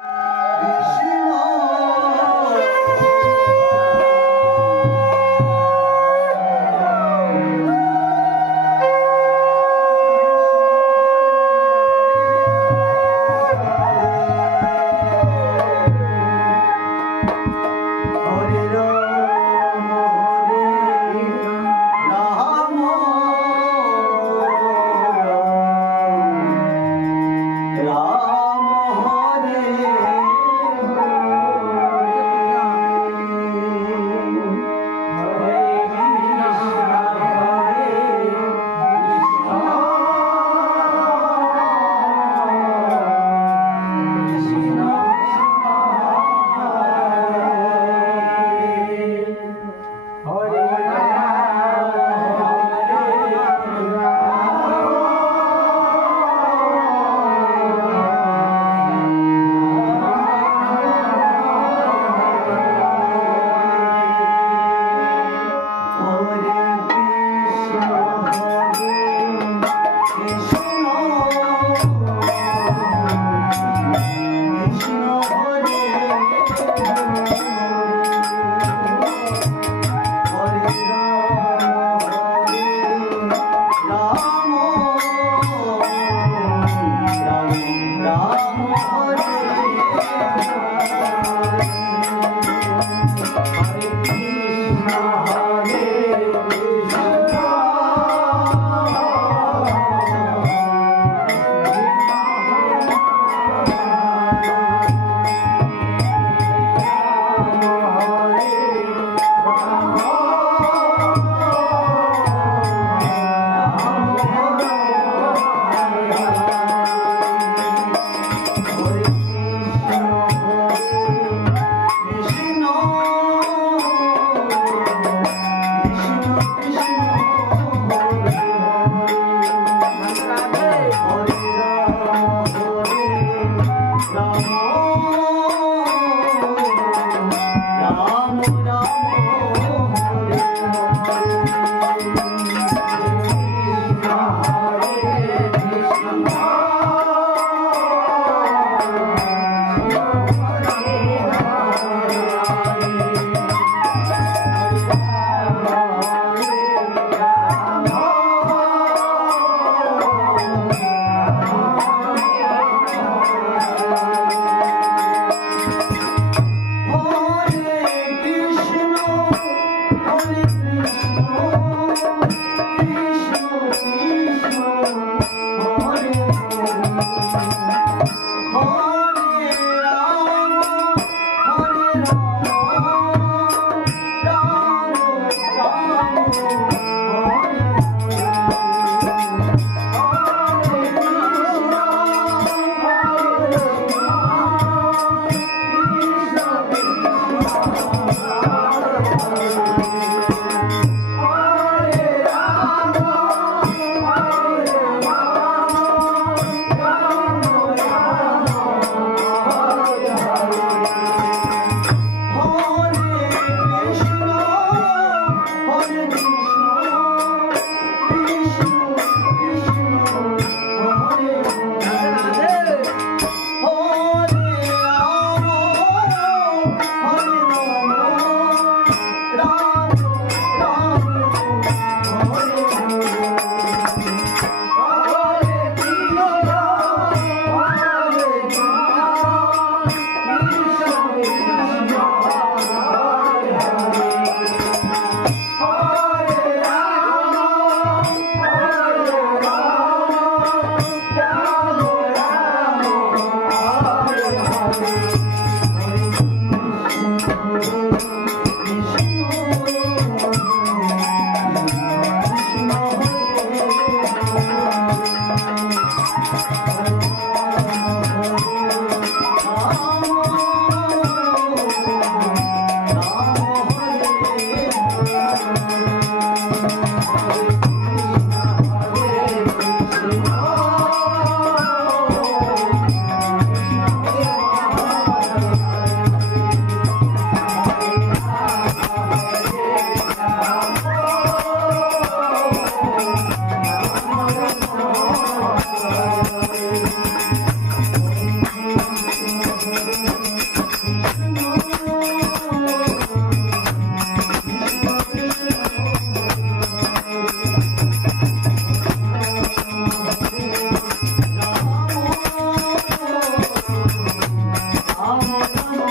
you 好，